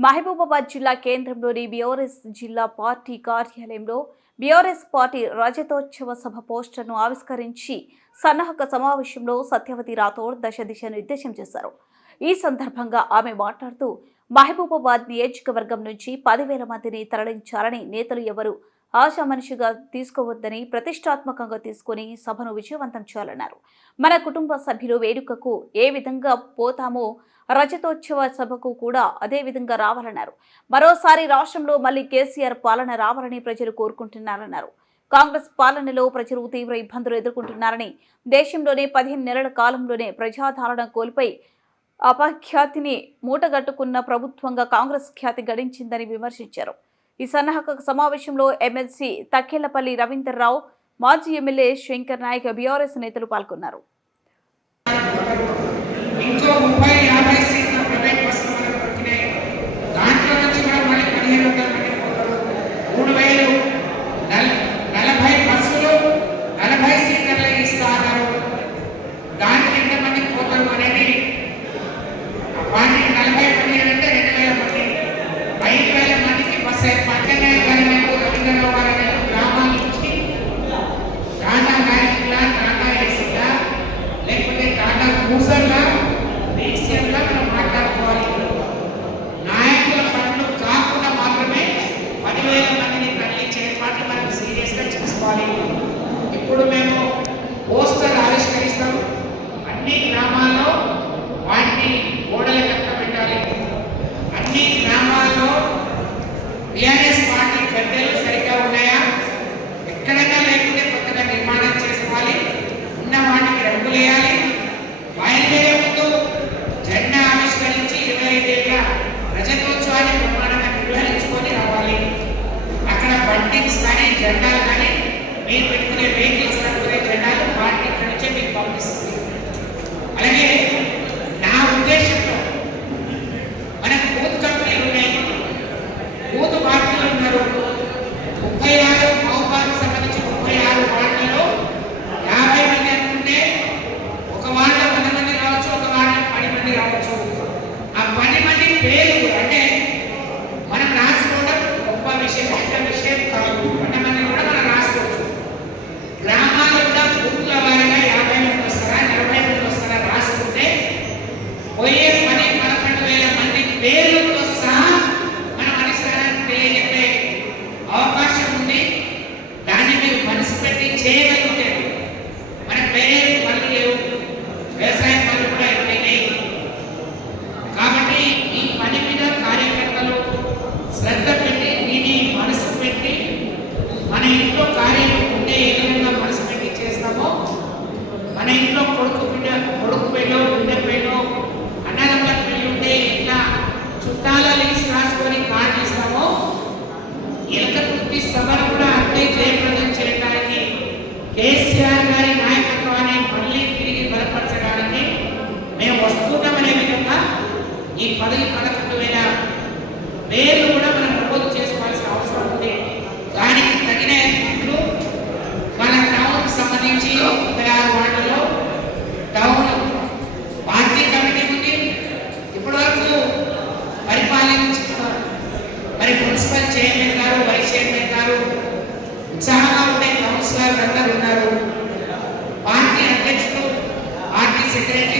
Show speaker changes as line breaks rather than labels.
మహబూబాబాద్ జిల్లా కేంద్రంలోని బీఆర్ఎస్ జిల్లా పార్టీ కార్యాలయంలో బీఆర్ఎస్ పార్టీ రజతోత్సవ సభ పోస్టర్ను ఆవిష్కరించి సన్నాహక సమావేశంలో సత్యవతి రాథోడ్ దశ దిశ నిర్దేశం చేశారు. ఈ సందర్భంగా ఆమె మాట్లాడుతూ మహబూబాబాద్ నియోజకవర్గం నుంచి పదివేల మందిని తరలించాలని నేతలు ఎవరు ఆశామనిషిగా తీసుకోవద్దని ప్రతిష్టాత్మకంగా తీసుకుని సభను విజయవంతం చేయాలన్నారు. మన కుటుంబ సభ్యులు వేడుకకు ఏ విధంగా పోతామో రజతోత్సవ సభకు కూడా అదే విధంగా రావాలన్నారు. మరోసారి రాష్ట్రంలో మళ్ళీ కేసీఆర్ పాలన రావాలని ప్రజలు కోరుకుంటున్నారన్నారు. కాంగ్రెస్ పాలనలో ప్రజలు తీవ్ర ఇబ్బందులు ఎదుర్కొంటున్నారని దేశంలోనే పదిహేను నెలల కాలంలోనే ప్రజాధారణ కోల్పోయి అపఖ్యాతిని మూటగట్టుకున్న ప్రభుత్వంగా కాంగ్రెస్ ఖ్యాతి గడించిందని విమర్శించారు. ఈ సన్నాహక సమావేశంలో ఎమ్మెల్సీ తక్కెళ్ళపల్లి రవీందర్రావు మాజీ ఎమ్మెల్యే శంకర్ నాయక్ బీఆర్ఎస్ నేతలు పాల్గొన్నారు.
మీరు పెట్టుకునే వెహికల్స్ కట్టుకునే జెండాలు పార్టీ ఇక్కడి నుంచే మీకు పంపిస్తుంది. ఇంట్లో కార్యం ఉంటే ఏ విధంగా మనసు పెట్టి చేస్తామో? మన ఇంట్లో కొడుకు బిడ్డ కొడుకు పెళ్ళో బిడ్డ పెళ్ళో అన్నదమ్ముల పెళ్ళి ఉంటే ఇట్లా చుట్టాల లిస్ట్ రాసుకొని కార్డు ఇస్తామో? ఎలక వృత్తి సభను కూడా అంతే జయప్రదం చేయడానికి కేసీఆర్ గారి నాయకత్వాన్ని మళ్ళీ తిరిగి బలపరచడానికి మేము వస్తున్నామనే విధంగా ఈ పదవి పదకొండు వేల పేర్లు కూడా మనం టౌన్ సంబంధించి ముప్పై ఆరు వార్డుల్లో టౌన్ పార్టీ కమిటీ ఉంది. ఇప్పటి వరకు పరిపాలించుకున్నారు. మరి ప్రిన్సిపల్ చైర్మన్ గారు వైస్ చైర్మన్ గారు ఉత్సాహంగా ఉండే కౌన్సిలర్ అందరూ ఉన్నారు. పార్టీ అధ్యక్షుడు పార్టీ సెక్రటరీ